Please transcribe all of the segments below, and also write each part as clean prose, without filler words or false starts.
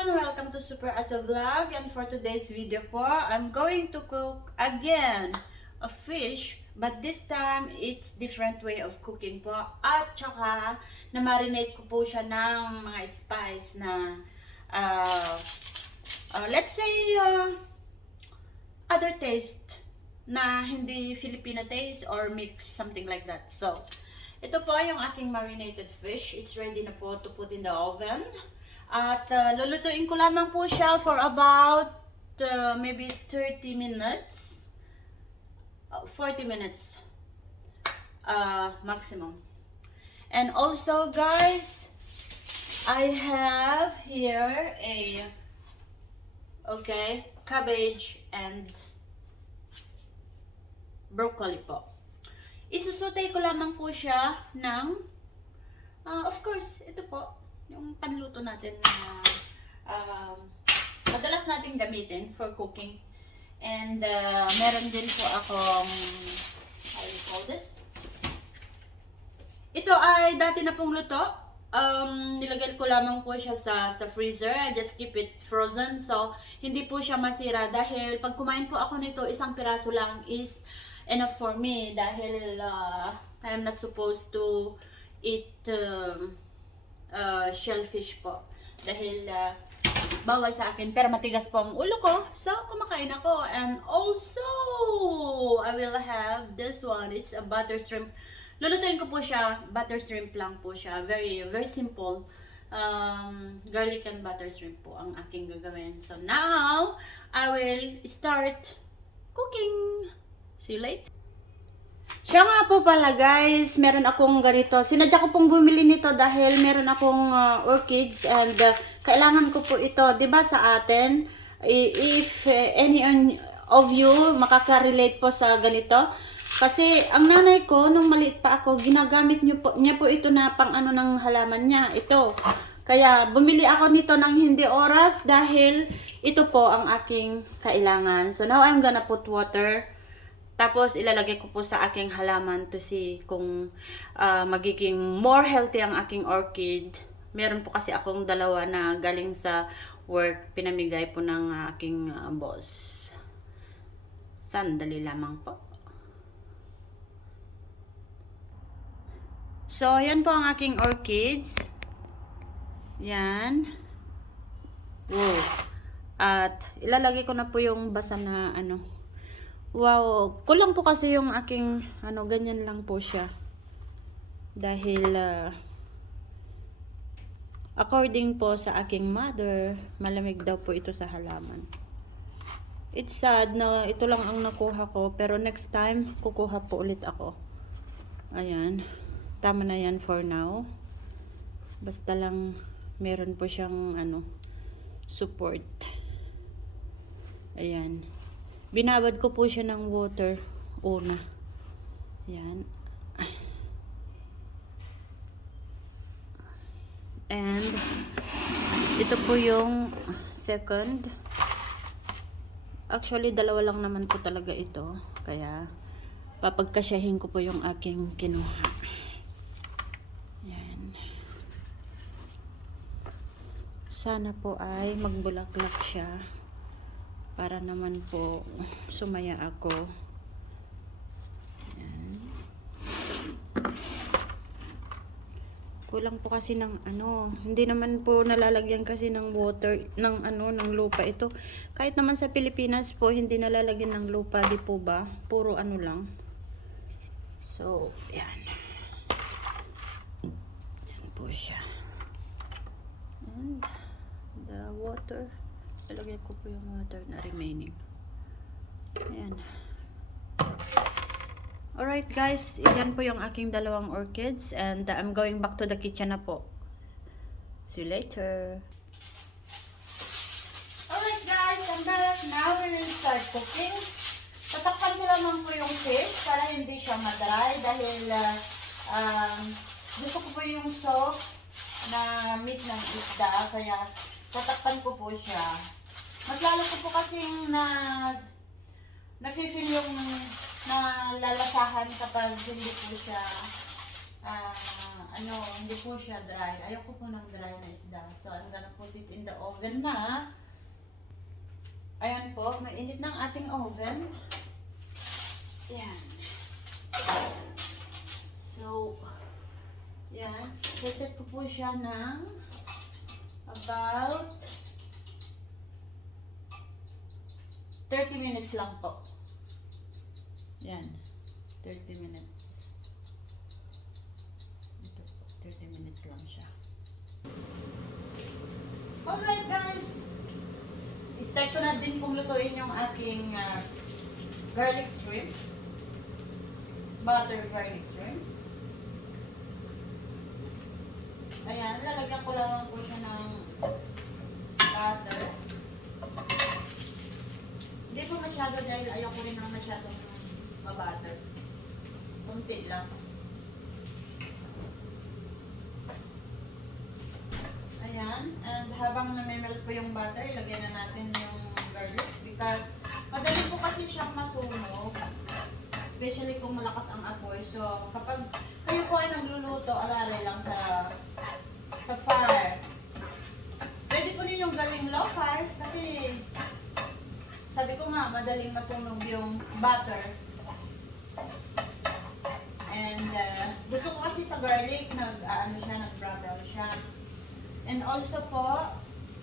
everyone! Welcome to Super Ato Vlog, and for today's video po, I'm going to cook again a fish, but this time it's different way of cooking po. At saka na-marinate ko po siya ng mga spice na let's say other taste na hindi Filipino taste or mix, something like that. So ito po yung aking marinated fish. It's ready na po to put in the oven. At lulutuin ko lamang po siya for about maybe 30 minutes. 40 minutes maximum. And also guys, I have here a cabbage and broccoli po. Isusutay ko lamang po siya ng of course, ito po yung panluto natin na madalas nating gamitin for cooking. And meron din po akong how do you call this? Ito ay dati na pong luto. Nilagay ko lamang po siya sa freezer. I just keep it frozen. So, hindi po siya masira. Dahil pag kumain po ako nito, isang piraso lang is enough for me. Dahil I am not supposed to eat shellfish po. Dahil bawal sa akin. Pero matigas po ang ulo ko. So, kumakain ako. And also, I will have this one. It's a butter shrimp. Lulutuin ko po siya. Butter shrimp lang po siya. Very, very simple. Garlic and butter shrimp po ang aking gagawin. So, now, I will start cooking. See you later. Siya nga po pala guys, meron akong ganito. Sinadya ko pong bumili nito dahil meron akong orchids and kailangan ko po ito. 'Di ba sa atin, if any of you makaka-relate po sa ganito. Kasi ang nanay ko nung maliit pa ako, ginagamit niya po ito na pang ano ng halaman niya. Ito. Kaya bumili ako nito ng hindi oras dahil ito po ang aking kailangan. So now I'm gonna put water. Tapos, ilalagay ko po sa aking halaman to see kung magiging more healthy ang aking orchid. Meron po kasi akong dalawa na galing sa work. Pinamigay po ng aking boss. Sandali lamang po. So, yan po ang aking orchids. Yan. Wow. At, ilalagay ko na po yung basa na ano. Wow, kulang po kasi yung aking ganyan lang po siya. Dahil according po sa aking mother, malamig daw po ito sa halaman. It's sad na ito lang ang nakuha ko, pero next time kukuha po ulit ako. Ayan. Tama na yan for now. Basta lang meron po siyang support. Ayan. Binabad ko po siya ng water una. Yan. And ito po yung second. Actually, dalawa lang naman po talaga ito. Kaya papagkasyahin ko po yung aking kinuha. Yan. Sana po ay magbulaklak siya. Para naman po sumaya ako. Ayan. Kulang po kasi ng hindi naman po nalalagyan kasi ng water, ng lupa ito. Kahit naman sa Pilipinas po, hindi nalalagyan ng lupa, di po ba? Puro lang. So, yan. Yan po siya. And the water. Ilagay ko po yung water na remaining. Ayan. Alright guys, yan po yung aking dalawang orchids and I'm going back to the kitchen na po. See you later. Alright guys, I'm back. Now we will start cooking. Tatakpan ko lamang po yung fish para hindi siya madry dahil gusto ko po yung soft na meat ng isda kaya tatakpan ko po siya. Mas lalo ko po kasing na-feel yung nalalasahan kapag hindi po siya ano, hindi po siya dry. Ayoko po ng dry na isda. So, I'm gonna put it in the oven na. Ayan po, mainit ng ating oven. Yan. So, yan. Set ko po siya ng about 30 minutes lang po. Yan. 30 minutes. Ito po, 30 minutes lang siya. Alright guys. I-start ko na din pong lutuin yung aking garlic shrimp. Butter garlic shrimp. Ayan, lalagyan ko lang po siya ng butter. Hindi po masyado dahil ayaw ko rin ng masyadong mabutter. Kunti lang. Ayan. And habang namemelt po yung butter, ilagay na natin yung garlic because madali po kasi siyang masunog. Especially kung malakas ang apoy. So, kapag kayo po ay nagluluto, alalay lang sa fire. Pwede po ninyong gawing low fire kasi sabi ko nga, madaling masunog yung butter. And gusto ko kasi sa garlic, nag-brown siya. And also po,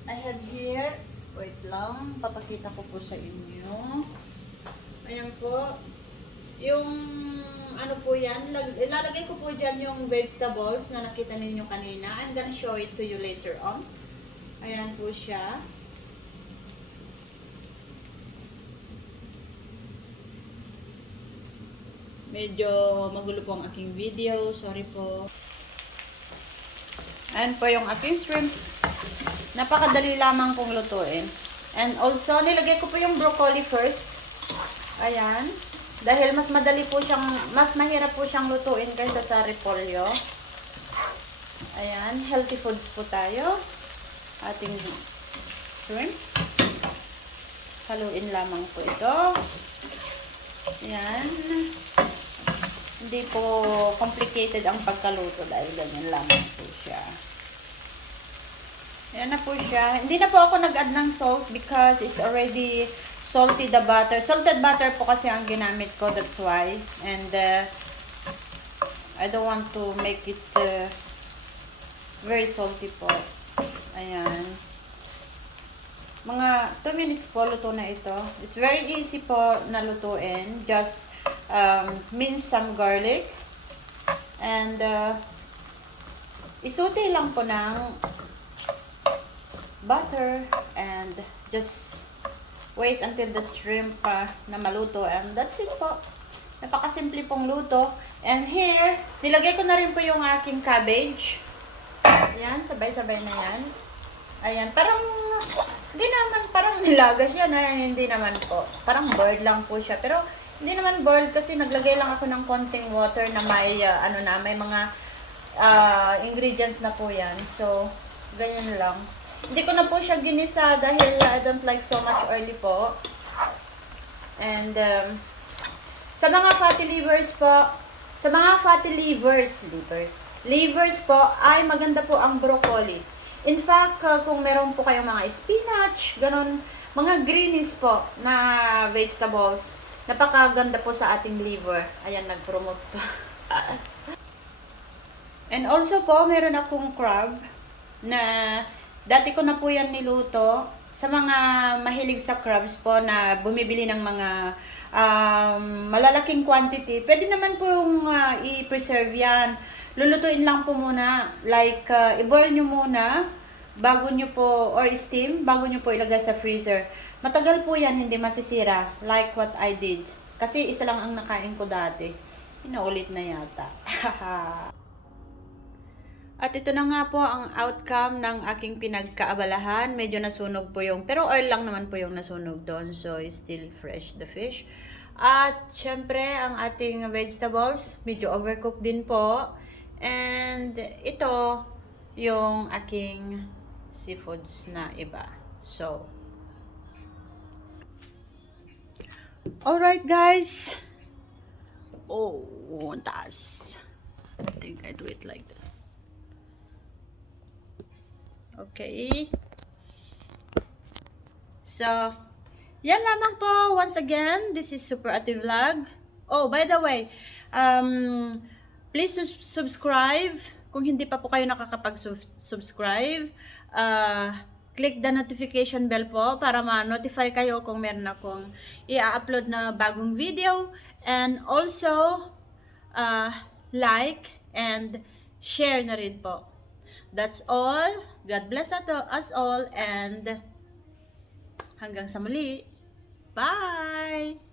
I have here, wait lang, papakita ko po sa inyo. Ayan po, yung ano po yan, ilalagay ko po dyan yung vegetables na nakita ninyo kanina. I'm gonna show it to you later on. Ayan po siya. Medyo magulo po ang aking video. Sorry po. Ayan po yung aking shrimp. Napakadali lamang kong lutuin. And also, nilagay ko po yung broccoli first. Ayan. Dahil mas madali po siyang, mas mahirap po siyang lutuin kaysa sa repolyo. Ayan. Healthy foods po tayo. Ating shrimp. Haluin lamang po ito. Ayan. Hindi po complicated ang pagkaluto dahil ganyan lamang po siya. Ayan na po siya. Hindi na po ako nag-add ng salt because it's already salty the butter. Salted butter po kasi ang ginamit ko, that's why. And I don't want to make it very salty po. Ayan. Mga 2 minutes po luto na ito. It's very easy po na lutuin. Just mince some garlic and isote lang po ng butter and just wait until the shrimp na maluto and that's it po. Napakasimple pong luto. And here, nilagay ko na rin po yung aking cabbage. Ayan, sabay-sabay na yan. Ayan, parang hindi naman parang nilagas yan, hindi naman po. Parang boiled lang po siya. Pero hindi naman boiled kasi naglagay lang ako ng konting water na may may mga ingredients na po yan. So, ganyan lang. Hindi ko na po siya ginisa dahil I don't like so much oily po. And sa mga fatty livers po, livers po ay maganda po ang broccoli. In fact, kung meron po kayong mga spinach, ganon, mga greenies po na vegetables, napakaganda po sa ating liver. Ayan, nag-promote pa. And also po, meron akong crab na dati ko na po yan niluto. Sa mga mahilig sa crabs po na bumibili ng mga malalaking quantity, pwede naman pong i-preserve yan. Lulutuin lang po muna, like i-boil nyo muna bago nyo po, or steam, bago nyo po ilagay sa freezer. Matagal po yan, hindi masisira, like what I did. Kasi isa lang ang nakain ko dati. Inaulit na yata. At ito na nga po ang outcome ng aking pinagkaabalahan. Medyo nasunog po yung, pero oil lang naman po yung nasunog doon. So, still fresh the fish. At syempre, ang ating vegetables, medyo overcooked din po. And ito, yung aking seafoods na iba. So, alright guys. Oh, taas. think I do it like this. Okay. So, yan lamang po. Once again, this is Super Ate Vlog. Oh, by the way, please subscribe. Kung hindi pa po kayo nakakapag-subscribe, click the notification bell po para ma-notify kayo kung meron akong i-upload na bagong video. And also, like and share na rin po. That's all. God bless us all and hanggang sa muli. Bye!